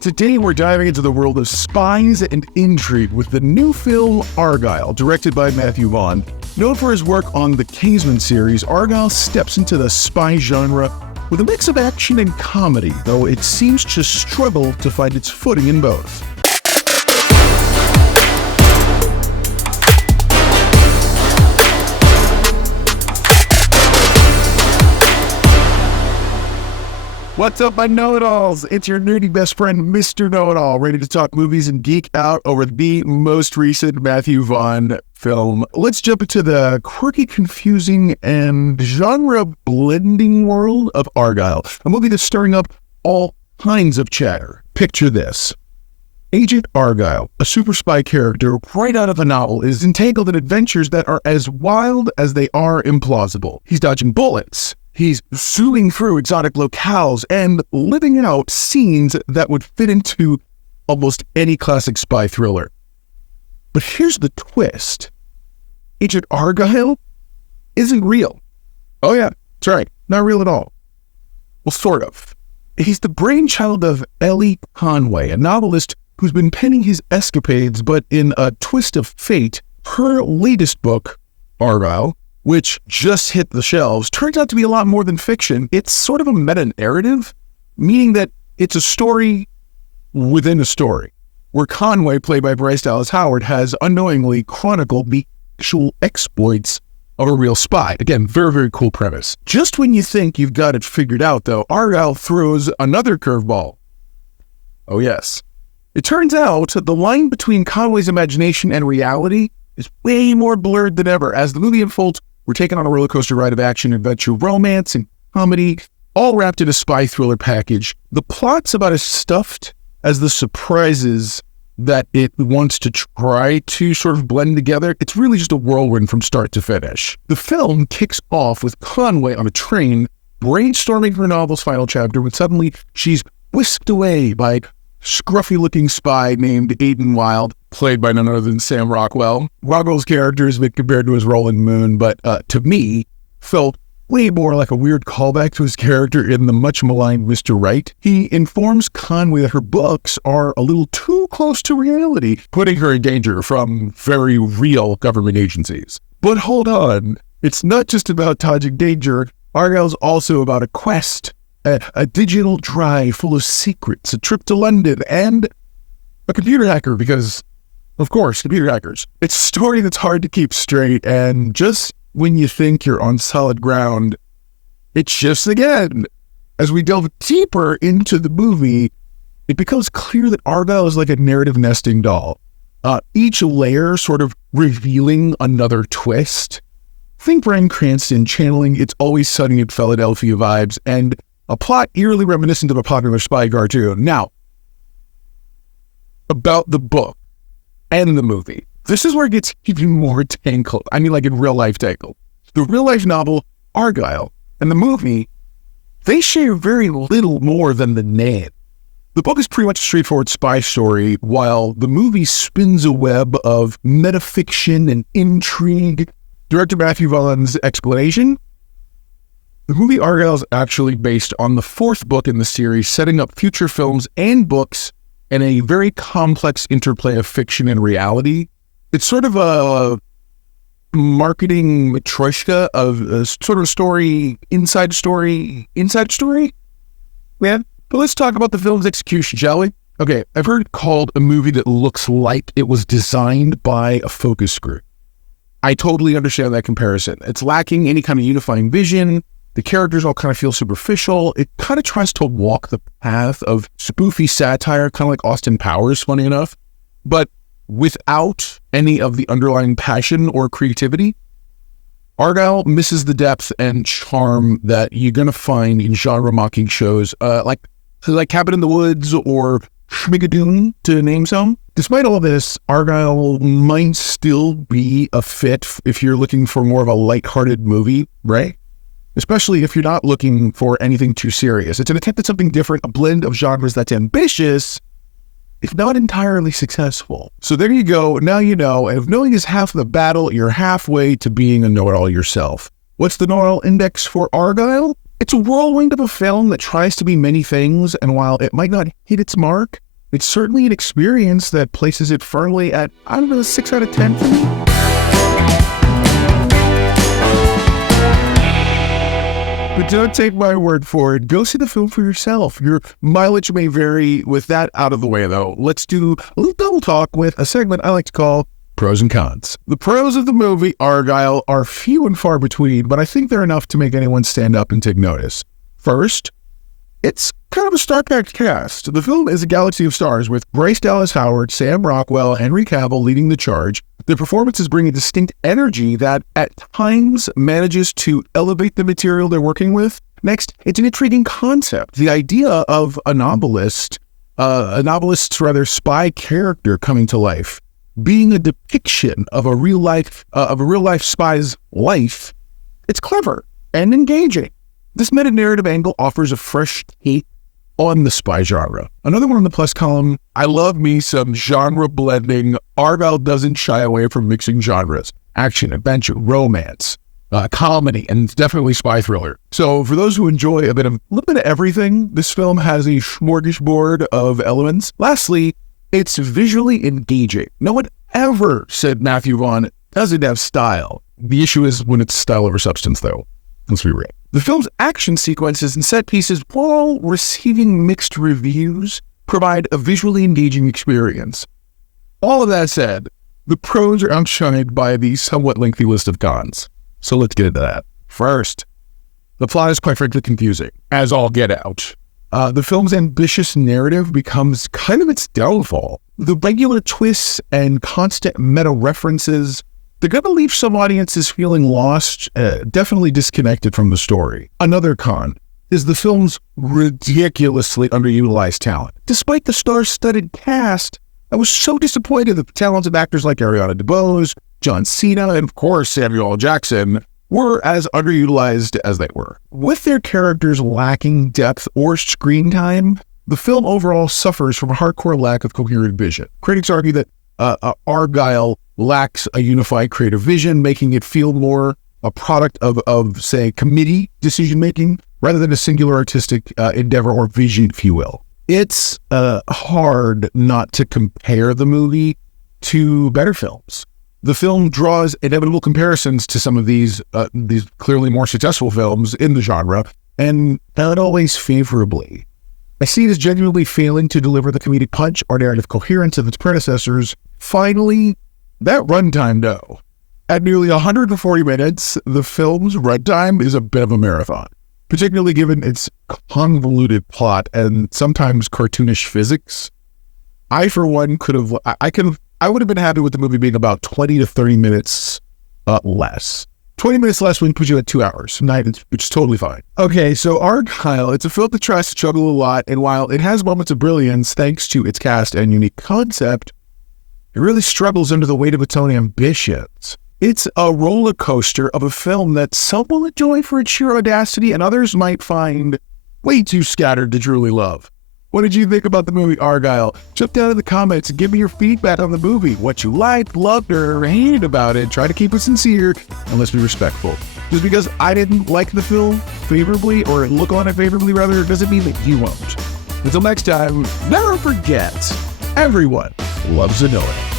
Today we're diving into the world of spies and intrigue with the new film Argyle, directed by Matthew Vaughn. Known for his work on the Kingsman series, Argyle steps into the spy genre with a mix of action and comedy, though it seems to struggle to find its footing in both. What's up, my know-it-alls? It's your nerdy best friend, Mr. Know-it-all, ready to talk movies and geek out over the most recent Matthew Vaughn film. Let's jump into the quirky, confusing, and genre-blending world of Argyle, a movie that's stirring up all kinds of chatter. Picture this. Agent Argylle, a super spy character right out of a novel, is entangled in adventures that are as wild as they are implausible. He's dodging bullets. He's zooming through exotic locales and living out scenes that would fit into almost any classic spy thriller. But here's the twist. Agent Argylle isn't real. Oh yeah, that's right. Not real at all. Well, sort of. He's the brainchild of Ellie Conway, a novelist who's been penning his escapades, but in a twist of fate, her latest book, Argyle, which just hit the shelves, turns out to be a lot more than fiction. It's sort of a meta-narrative, meaning that it's a story within a story, where Conway, played by Bryce Dallas Howard, has unknowingly chronicled the actual exploits of a real spy. Again, very, very cool premise. Just when you think you've got it figured out, though, Argyle throws another curveball. Oh yes. It turns out the line between Conway's imagination and reality is way more blurred than ever. As the movie unfolds, we're taken on a roller coaster ride of action, adventure, romance, and comedy, all wrapped in a spy thriller package. The plot's about as stuffed as the surprises that it wants to try to sort of blend together. It's really just a whirlwind from start to finish. The film kicks off with Conway on a train, brainstorming her novel's final chapter, when suddenly she's whisked away by scruffy-looking spy named Aiden Wilde, played by none other than Sam Rockwell. Rockwell's character has been compared to his Roland Moon, but to me, felt way more like a weird callback to his character in the much-maligned Mr. Right. He informs Conway that her books are a little too close to reality, putting her in danger from very real government agencies. But hold on, it's not just about dodging danger. Argyle's also about a quest, a digital drive full of secrets, a trip to London, and a computer hacker, because, of course, computer hackers. It's a story that's hard to keep straight, and just when you think you're on solid ground, it shifts again. As we delve deeper into the movie, it becomes clear that Argyle is like a narrative nesting doll. Each layer sort of revealing another twist. Think Bryan Cranston channeling It's Always Sunny in Philadelphia vibes, and a plot eerily reminiscent of a popular spy cartoon. Now, about the book and the movie. This is where it gets even more tangled. I mean, like in real life tangled. The real life novel, Argyle, and the movie, they share very little more than the name. The book is pretty much a straightforward spy story, while the movie spins a web of metafiction and intrigue. Director Matthew Vaughn's explanation: the movie Argyle is actually based on the fourth book in the series, setting up future films and books in a very complex interplay of fiction and reality. It's sort of a marketing matryoshka of a sort of story, inside story. Yeah, but let's talk about the film's execution, shall we? Okay, I've heard it called a movie that looks like it was designed by a focus group. I totally understand that comparison. It's lacking any kind of unifying vision. The characters all kind of feel superficial. It kind of tries to walk the path of spoofy satire, kind of like Austin Powers, funny enough, but without any of the underlying passion or creativity. Argyle misses the depth and charm that you're going to find in genre-mocking shows like Cabin in the Woods or Schmigadoon, to name some. Despite all this, Argyle might still be a fit if you're looking for more of a lighthearted movie, right? Especially if you're not looking for anything too serious. It's an attempt at something different, a blend of genres that's ambitious, if not entirely successful. So there you go. Now you know. And if knowing is half the battle, you're halfway to being a know-it-all yourself. What's the know-it-all index for Argyle? It's a whirlwind of a film that tries to be many things, and while it might not hit its mark, it's certainly an experience that places it firmly at, I don't know, 6 out of 10 for me. But don't take my word for it. Go see the film for yourself. Your mileage may vary. With that out of the way, though, let's do a little double talk with a segment I like to call Pros and Cons. The pros of the movie Argyle are few and far between, but I think they're enough to make anyone stand up and take notice. First, it's kind of a star-packed cast. The film is a galaxy of stars with Bryce Dallas Howard, Sam Rockwell, Henry Cavill leading the charge. The performances bring a distinct energy that at times manages to elevate the material they're working with. Next, it's an intriguing concept. The idea of a novelist's spy character coming to life, being a depiction of a real life spy's life. It's clever and engaging. This meta-narrative angle offers a fresh take on the spy genre. Another one on the plus column, I love me some genre blending. Argyle doesn't shy away from mixing genres. Action, adventure, romance, comedy, and definitely spy thriller. So for those who enjoy a little bit of everything, this film has a smorgasbord of elements. Lastly, it's visually engaging. No one ever said Matthew Vaughn doesn't have style. The issue is when it's style over substance, though. Let's be real. The film's action sequences and set pieces, while receiving mixed reviews, provide a visually engaging experience. All of that said, the pros are outshined by the somewhat lengthy list of cons. So let's get into that. First, the plot is quite frankly confusing, as all get out. The film's ambitious narrative becomes kind of its downfall. The regular twists and constant meta-references, they're going to leave some audiences feeling lost, definitely disconnected from the story. Another con is the film's ridiculously underutilized talent. Despite the star-studded cast, I was so disappointed that the talents of actors like Ariana DeBose, John Cena, and of course Samuel L. Jackson were as underutilized as they were. With their characters lacking depth or screen time, the film overall suffers from a hardcore lack of coherent vision. Critics argue that Argyle lacks a unified creative vision, making it feel more a product of say, committee decision-making rather than a singular artistic endeavor or vision, if you will. It's hard not to compare the movie to better films. The film draws inevitable comparisons to some of these clearly more successful films in the genre, and not always favorably. I see it as genuinely failing to deliver the comedic punch or narrative coherence of its predecessors. Finally, that runtime, though. At nearly 140 minutes, the film's runtime is a bit of a marathon, particularly given its convoluted plot and sometimes cartoonish physics. I, for one, I would have been happy with the movie being about 20 to 30 minutes less. 20 minutes less would put you at 2 hours, which is totally fine. Okay, so Argyle, it's a film that tries to juggle a lot, and while it has moments of brilliance thanks to its cast and unique concept, it really struggles under the weight of its own ambitions. It's a roller coaster of a film that some will enjoy for its sheer audacity and others might find way too scattered to truly love. What did you think about the movie Argyle? Jump down in the comments and give me your feedback on the movie. What you liked, loved, or hated about it. Try to keep it sincere and let's be respectful. Just because I didn't like the film favorably or look on it favorably rather doesn't mean that you won't. Until next time, never forget, everyone loves a know-it.